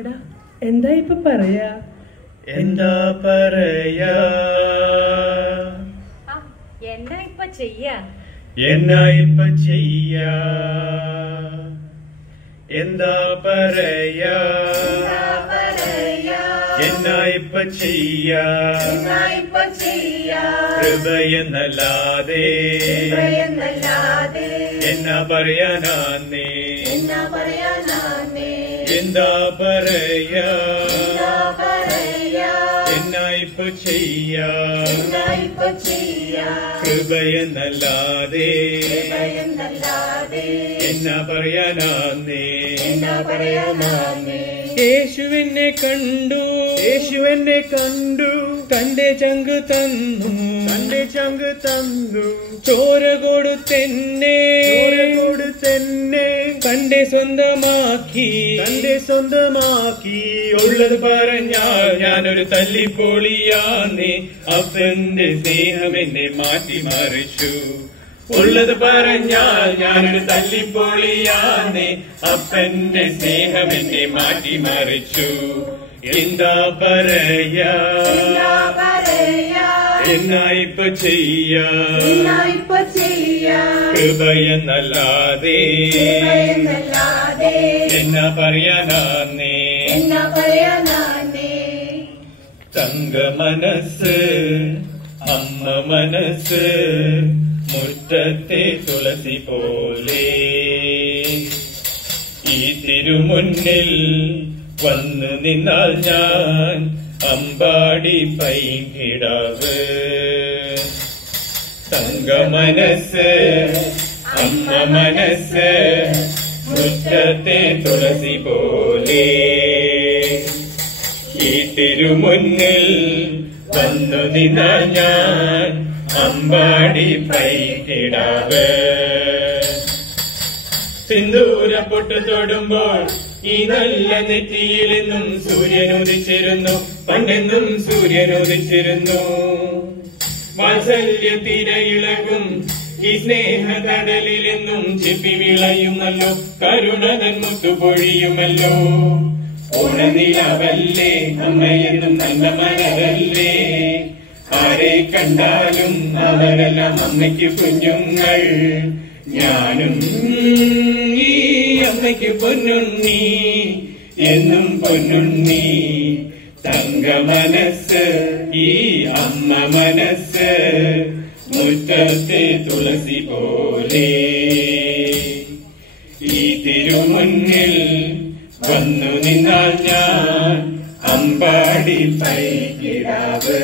എടാ എന്താ ഇപ്പൊ പറയാ? എന്താ പറയാ? എന്നാ ഇപ്പൊ ചെയ്യാ? എന്നാ ഇപ്പൊ ചെയ്യാ? എന്താ പറയാ? എന്നാ ഇപ്പൊ ചെയ്യാ? കൃപയെന്നല്ലാതെ എന്നാ പറയാനാന്നേ? എന്താ പറയാ? എന്നാ ഇപ്പൊ ചെയ്യാ? കൃപയെന്നല്ലാതെ എന്നാ പറയാനാന്നേ? യേശുവിനെ കണ്ടു, യേശുവിനെ കണ്ടു, തന്റെ ചങ്ക് തന്നു, തന്റെ ചങ്ക് തന്നു, ചോര കൊടുത്തെന്നെ, ചോര കൊടുത്തെന്നെ തന്റെ സ്വന്തമാക്കി, തന്റെ സ്വന്തമാക്കി. ഉള്ളത് പറഞ്ഞാൽ ഞാനൊരു തല്ലിപ്പൊളിയാന്നേ, അപ്പന്റെ സ്നേഹം എന്നെ മാറ്റിമറിച്ചു. ഉള്ളത് പറഞ്ഞാൽ ഞാനൊരു തല്ലിപ്പൊളിയാന്നേ, അപ്പന്റെ സ്നേഹം എന്നെ മാറ്റിമറിച്ചു. എന്താ പറയാ? എന്നാ ഇപ്പൊ ചെയ്യാ? കൃപയെന്നല്ലാതെ എന്നാ പറയാനാന്നേ? തങ്ക മനസ്സ് അമ്മ മനസ്സ്, മുറ്റത്തെ തുളസി പോലെ ഈ തിരുമുന്നിൽ വന്നു നിന്നാൽ ഞാൻ അമ്പാടി പൈങ്കിടാവ്. തങ്ക മനസ്സ് അമ്മ മനസ്സ്, മുറ്റത്തെ തുളസി പോലെ ഈ തിരുമുന്നിൽ വന്നു നിന്നാൽ ഞാൻ അമ്പാടി പൈങ്കിടാവ്. സിന്ദൂര പൊട്ടു തൊടുമ്പോൾ ഈ നല്ല നെറ്റിയിലെന്നും സൂര്യനുദിച്ചിരുന്നു, പണ്ടെന്നും സൂര്യനുദിച്ചിരുന്നു. വാത്സല്യ തിരയിളകും ഈ സ്നേഹകടലിലെന്നും ചിപ്പി വിളയുമല്ലോ, കരുണതൻ മുത്തുപൊഴിയുമല്ലോ. ഓണനിലാവല്ലേ അമ്മയെന്നും നല്ല മനതല്ലേ, ആരെ കണ്ടാലും അവരെല്ലാം അമ്മയ്ക്ക് കുഞ്ഞുങ്ങൾ. ഞാനും ഈ അമ്മയ്ക്ക് പൊന്നുണ്ണി, എന്നും പൊന്നുണ്ണി. തങ്ക മനസ്സ് ഈ അമ്മ മനസ്സ്, മുറ്റത്തെ തുളസി പോലെ ഈ തിരുമുന്നിൽ വന്നു നിന്നാൽ ഞാൻ അമ്പാടി പൈങ്കിടാവ്.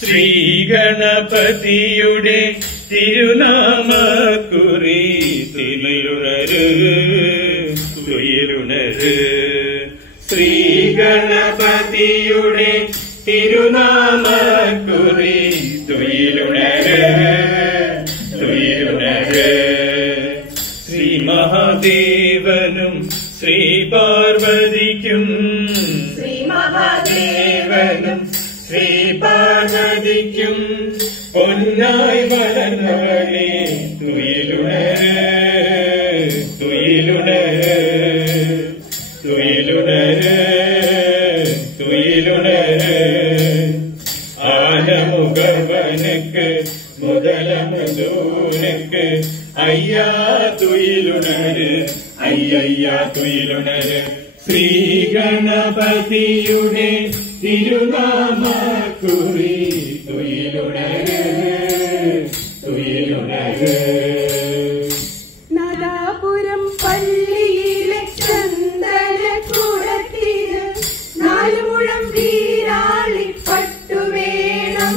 ശ്രീ ഗണപതിയുടെ തിരുനാമക്കുറി തിമിഴുണര് തുയിലുണര്. ശ്രീ ഗണപതിയുടെ തിരുനാമക്കുറി തുയിലുണര് തുയിലുണര്. ശ്രീ മഹാദേവനും ശ്രീ പാർവതിക്കും, ശ്രീ മഹാദേവനും ശ്രീ പാർവതിക്കും പൊന്നായി വളർന്നവളെ തുയിലുണര് തുയിലുണര് തുയിലുണര് തുയിലുണര്. ആനമുഖവനക്ക് മുതലമുതൂനക്ക് അയ്യാ തുയിലുണര് അയ്യയ്യാ തുയിലുണര്. ശ്രീ ഗണപതിയുടെ തിരുനാമക്കുറി തുയിലുണര് തുയിലുണര്. നാദാപുരം പള്ളിയിലെ ചന്ദനക്കൂടത്തിന് 4 മുഴം വീരാളിപ്പട്ടു വേണം,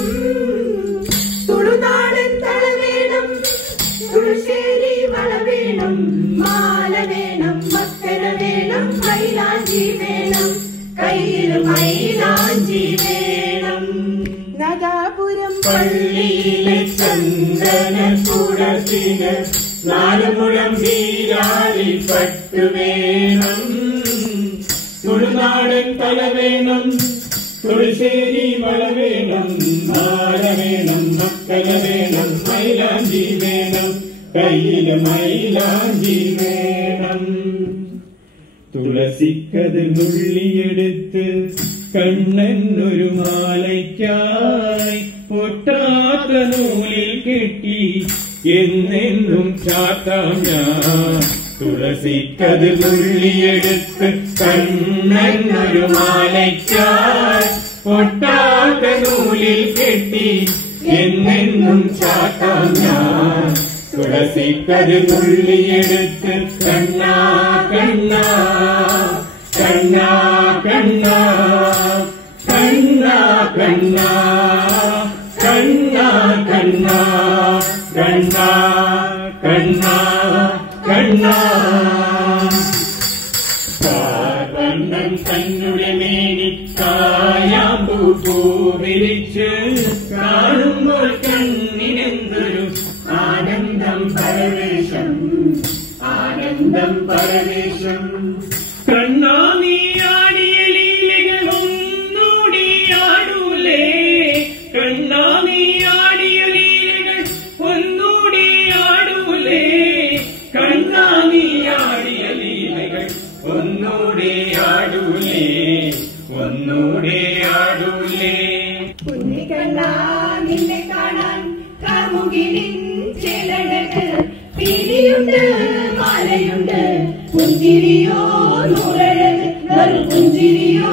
തുളുനാടൻ തള വേണം, തുളശ്ശേരി വള വേണം, മാല വേണം, മക്കര വേണം, മൈലാഞ്ചി വേണം, കയ്യിൽ മൈലാഞ്ചി വേണം. നാദാപുരം പള്ളിയിലെ ചന്ദനക്കൂടത്തിന് 4 മുഴം വീരാളിപ്പട്ടു വേണം, തുളുനാടൻ തല വേണം, തുളശ്ശേരി വള വേണം, മാല വേണം, മക്കര വേണം, മൈലാഞ്ചി വേണം, കയ്യിൽ മൈലാഞ്ചി വേണം. തുളസിക്കത് നുള്ളിയെടുത്ത് കണ്ണനൊരു മാലയ്ക്കായി പൊട്ടാത്ത നൂലിൽ കെട്ടി എന്നെന്നും ചാത്താം ഞാൻ. തുളസിക്കത് നുള്ളിയെടുത്ത് കണ്ണനൊരു മാലയ്ക്കായി പൊട്ടാത്ത നൂലിൽ കെട്ടി എന്നെന്നും ചാത്താം ഞാൻ. തുളസിക്കത് നുള്ളിയെടുത്ത് കണ്ണാ കണ്ണാ കണ്ണാ കണ്ണാ കണ്ണാ കണ്ണാ കണ്ണാ കണ്ണാ കണ്ണാ കണ്ണാ കണ്ണാ. കാർവർണ്ണം തന്നുടെ മേനി കായാമ്പൂ പൂവിരിച്ച് കാണുമ്പോൾ കണ്ണിനെന്തൊരു ആനന്ദം പരവേശം ആനന്ദം പരവേശം. കണ്ണാ നീ ആടിയ ലീലകൾ ഒന്നൂടിയാടൂലേ, കണ്ണാ നീ ആടിയ ലീലകൾ ഒന്നൂടിയാടൂലേ, കണ്ണാ നീ ആടിയ ലീലകൾ ഒന്നൂടിയാടൂലേ ഒന്നൂടിയാടൂലേ. കുഞ്ഞിക്കണ്ണാ നിന്നെ കാണാൻ കാമുകിലിൻ ചിലഴക്, പീലിയുണ്ട് മാലയുണ്ട് പുഞ്ചിരിയോ നൂറഴക്, നറു പുഞ്ചിരിയോ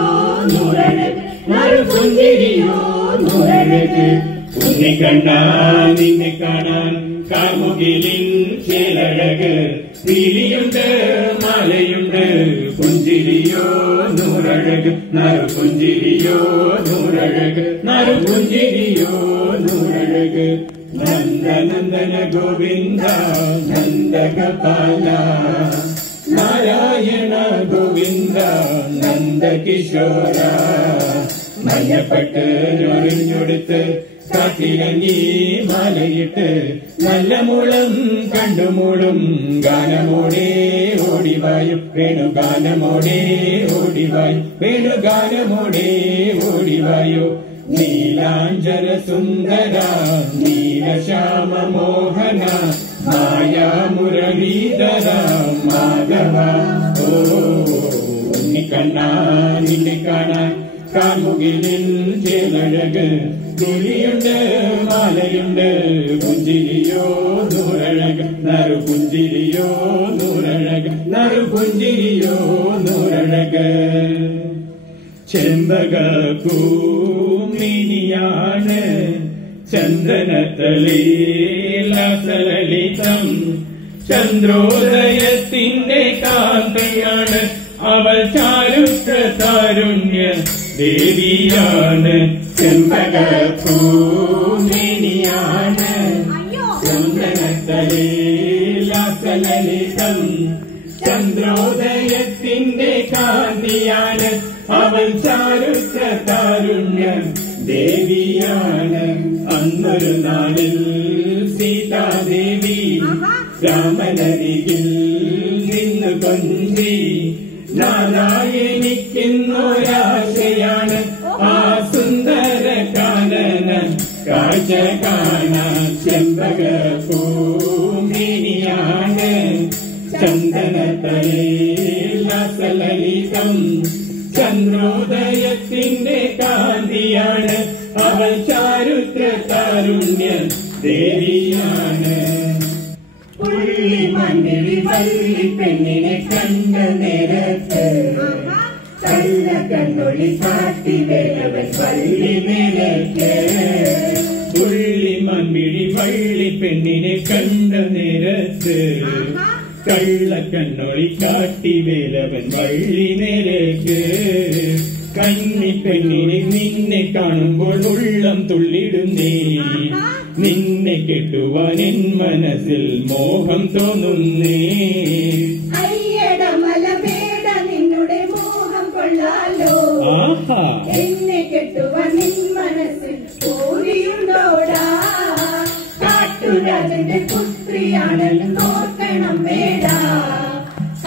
നൂറഴക്, നറു പുഞ്ചിരിയോ നൂറഴക്. കുഞ്ഞിക്കണ്ണാ നിന്നെ കാണാൻ കാമുകിലിൻ ചിലഴക്, പീലിയുണ്ട് മാലയുണ്ട് പുഞ്ചിരിയോ നൂറഴക്, നറു പുഞ്ചിരിയോ നൂറഴക്, നറു പുഞ്ചിരിയോ നൂറഴക്. നന്ദനന്ദന ഗോവിന്ദ നന്ദഗോപാല, നാരായണ ഗോവിന്ദ നന്ദകിശോര. മഞ്ഞപ്പെട്ട് ഞൊറിഞ്ഞൊടുത്ത് കാത്തിരങ്ങി മാലയിട്ട് നല്ല മുളം കണ്ടുമൂളും ഗാനമോടെ ഓടിവായും വേണുഗാനമോടെ ഓടിവായും വേണുഗാനമോടെ ഓടിവായോ. നീലാഞ്ജന സുന്ദര നീലശ്യാമ മോഹന മായാ മുരളീധര മാധവ. ഓ ഉണ്ണിക്കണ്ണാ നിന്നെ കാണാൻ കാമുകിലിൻ ചേലഴക്, കിളിയുണ്ട് മാലയുണ്ട് പുഞ്ചിരിയോ നൂറഴക്, നറു പുഞ്ചിരിയോ നൂറഴക്, നറു പുഞ്ചിരിയോ നൂറഴക്. ചെമ്പകപ്പൂമിനിയാണ് ചന്ദനത്തലീലസലളിതം, ചന്ദ്രോദയത്തിന്റെ കാന്തയാണ് അവൾ ചാരുത്ര താരുണ്യ ദേവിയാണ്. ചെമ്പകപ്പൂമിനിയാണ് ചന്ദനത്തലീലസലളിതം, ചന്ദ്രോദയത്തിന്റെ കാന്തിയാണ് അവൾ ചാരുത്ര താരുണ്യ ദേവിയാണ്. അന്നൊരു നാളിൽ സീതാദേവി രാമനരികിൽ നിന്ന് കൊഞ്ചി, നാരായണിക്കുന്നൊരാശയാണ് ആ സുന്ദര കാനന കാഴ്ച കാണാൻ. ചെമ്പകപ്പൂമിനിയാണ് ചന്ദനത്തലീലസലളിതം, ചന്ദ്രോദയത്തിന്റെ കാന്തിയാണ് അവൾ ചാരുത്ര താരുണ്യ ദേവിയാണ്. പുള്ളി മണ്ണിൽ വള്ളി പെണ്ണിനെ കണ്ട നേരത്ത് കള്ള കണ്ണൊളി കാട്ടി വേലവൻ വള്ളി നിലയ്ക്ക്. പുള്ളി മൺമിഴി വള്ളി പെണ്ണിനെ കണ്ട നേരത്ത് കള്ളക്കണ്ണൊളി കാട്ടി വേലവൻ വള്ളി നിലയ്ക്ക്. കന്നി പെണ്ണിനെ നിന്നെ കാണുമ്പോൾ ഉള്ളം തുള്ളിടുന്നേ, നിന്നെ കെട്ടുവാൻ എൻ മനസ്സിൽ മോഹം തോന്നുന്നേ. അയ്യടമല വേട നിന്നുടെ മോഹം കൊള്ളാലോ, എന്നെ കെട്ടുവാൻ നിൻ മനസ്സിൽ പൂരിയുണ്ടോടാ. കാട്ടുരാജന്റെ പുത്രിയാണെന്ന് നോക്കണം വേട,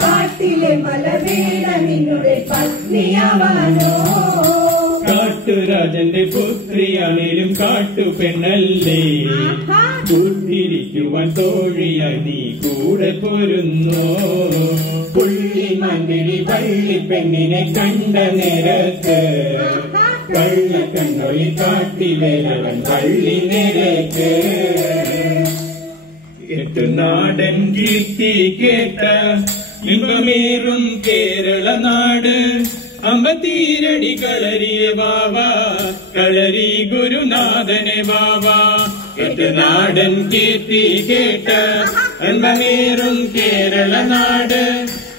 കാട്ടിലെ മലവേട നിന്നുടെ പത്നിയാവാനോ. കാട്ടു കാട്ടുരാജന്റെ പുത്രിയാണേലും കാട്ടുപെണ്ണല്ലേ കൂട്ടിരിക്കുവാൻ തോഴിയായി നീ കൂടെ പോരുന്നോ പുള്ളിമാൻകിളി വള്ളിപ്പെണ്ണിനെ കണ്ട നേരത്ത് കള്ളക്കണ്ണൊളി കാട്ടിലേലവൻ പള്ളി നേരത്ത് നാടൻ കീർത്തി കേട്ട ഇമ്പമേറും കേരള നാട് അമ്പത്തീരടി കളരിയ ബാബ കളരി ഗുരുനാഥനെ ബാബ നാടൻ കീർത്തി കേട്ട അമ്പമേറും കേരള നാട്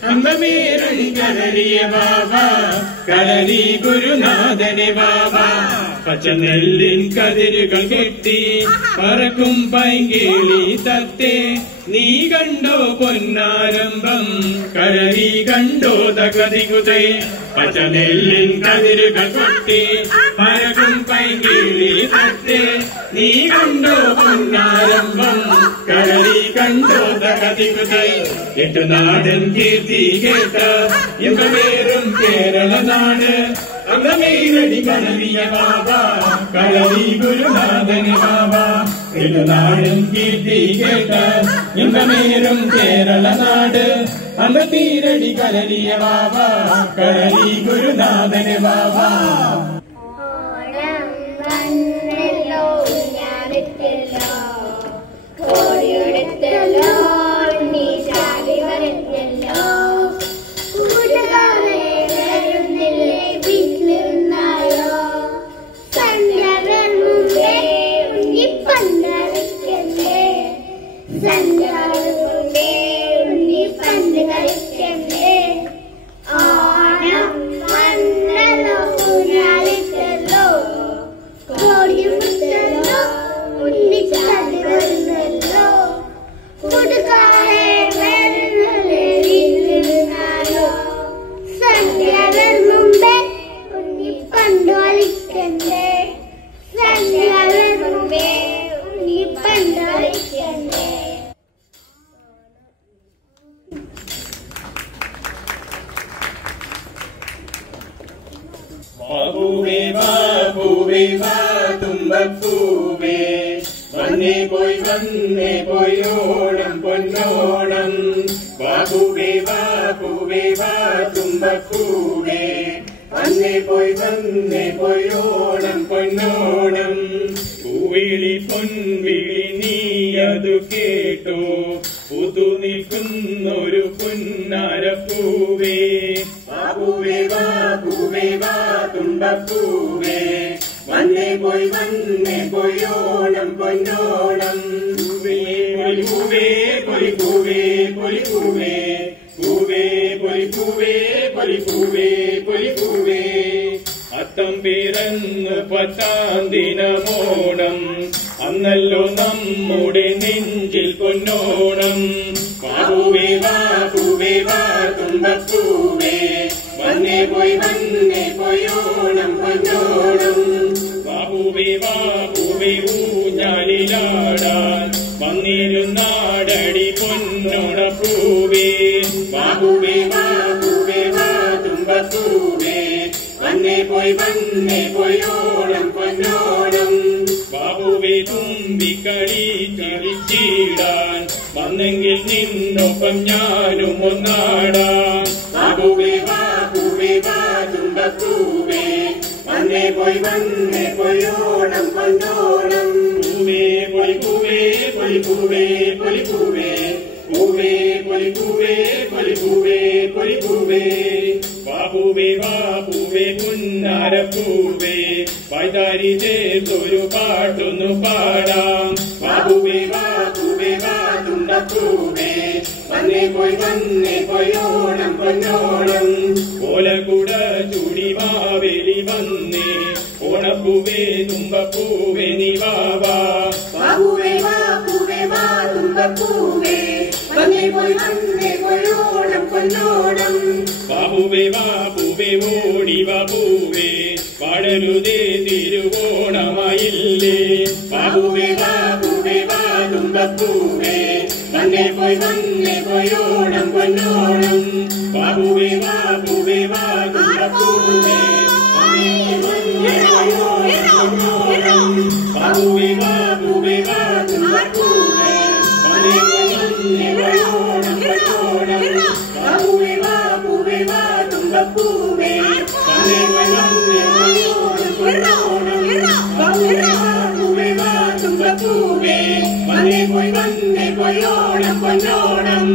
അമ്പമേറടി കളരിയ ബാബ കളരി ഗുരുനാഥനെ ബാബ പച്ചനെല്ലിൻ കതിരുകൾ കെട്ടി പറക്കും പൈങ്കിളി തത്തെ നീ കണ്ടോ പൊന്നാരംഭം കളരി കണ്ടോ തകതികുതേ പച്ചനെല്ലിൻ കതിരുകൾ കെട്ടി പറക്കും പൈങ്കിളി തത്തെ നീ കണ്ടോ പൊന്നാരംഭം കളരി കണ്ടോ തകതികുതേ നാടൻ കീർത്തി കേട്ട എമ്പേറും കേരള നാട് അമ്പമേറടി കളരിയ ബാബ കളരി ഗുരുനാഥന് ബാബ നാടൻ കീർത്തി കേട്ട എമ്പമേറും കേരള നാട് അമ്പത്തീരടി കളരിയ ബാബ കളരി ഗുരുനാഥന് ബാബ പൂവേ വാ പൂവേ വാ തുമ്പപ്പൂവേ വന്നേ പോയി ഓണം പൊന്നോണം വാ പൂവേ വാ തുമ്പപ്പൂവേ വന്നേ പോയി ഓണം പൊന്നോണം പൂവിളി പൊൻവിളി നീ അതു കേട്ടോ പുതു നിൽക്കുന്നൊരു പുന്നാരപ്പൂവേ പൂവേ വാ തുമ്പപ്പൂവേ വന്നേ പോയി ഓണം പൊന്നോണം പൂവേ പൂവേ പൂവേ അത്തം പിറന്ന് 10-ാം ദിനമോണം അന്നല്ലോ നമ്മുടെ നെഞ്ചിൽ പൊന്നോണം പൂവേ വാ തുമ്പപ്പൂവേ വന്നേ പോയി ഓണം പൊന്നോണം പൂവേ വാ ഊഞ്ഞാലിലാടാൻ വന്നിരുന്നാടടി പൊന്നോണപ്പൂവേ പൂവേ വാ തുമ്പപ്പൂവേ വന്നേ പോയി ഓണം പൊന്നോണം ബാബുവേ തുമ്പിക്കളി കളിച്ചിടാൻ വന്നെങ്കിൽ നിന്നൊപ്പം ഞാനും ഒന്നാടാം പൂവേ വാ തുമ്പപ്പൂവേ വന്നേ പോയി ഓണം പൊന്നോണം പൂവേ ബാബുവേ പുന്നാരപ്പൂവേ വൈതാരി ചേർത്തൊരു പാട്ടൊന്നു പാടാം ബാബുവേ വാ തുമ്പപ്പൂവേ വന്നേ പോയി ഓണം പൊന്നോണം ഓലക്കുട ചൂടി മാവേലി വന്നേ ഓണപ്പൂവേ തുമ്പപ്പൂവേ നീ വാവാ പൂവേ വാ തുമ്പപ്പൂവേ വന്നേ പോയി ഓണം പൊന്നോണം ബാബുവേ വാ ഓടിവാ പൂവേ പാടരുതേ തിരുവോണമായില്ലേ ബാബുവേ വാ തുമ്പപ്പൂവേ വന്നേ പോയി ഓണം പൊന്നോണം ബാബുവേ വാ തുമ്പപ്പൂവേ തുമ്പപ്പൂവേ വന്നേ പോയി വന്നേ പോയോണം പൊന്നോണം ബാബുവേ വാ തുമ്പപ്പൂവേ വന്നേ പോയി വന്നേ പോയോണം പൊന്നോണം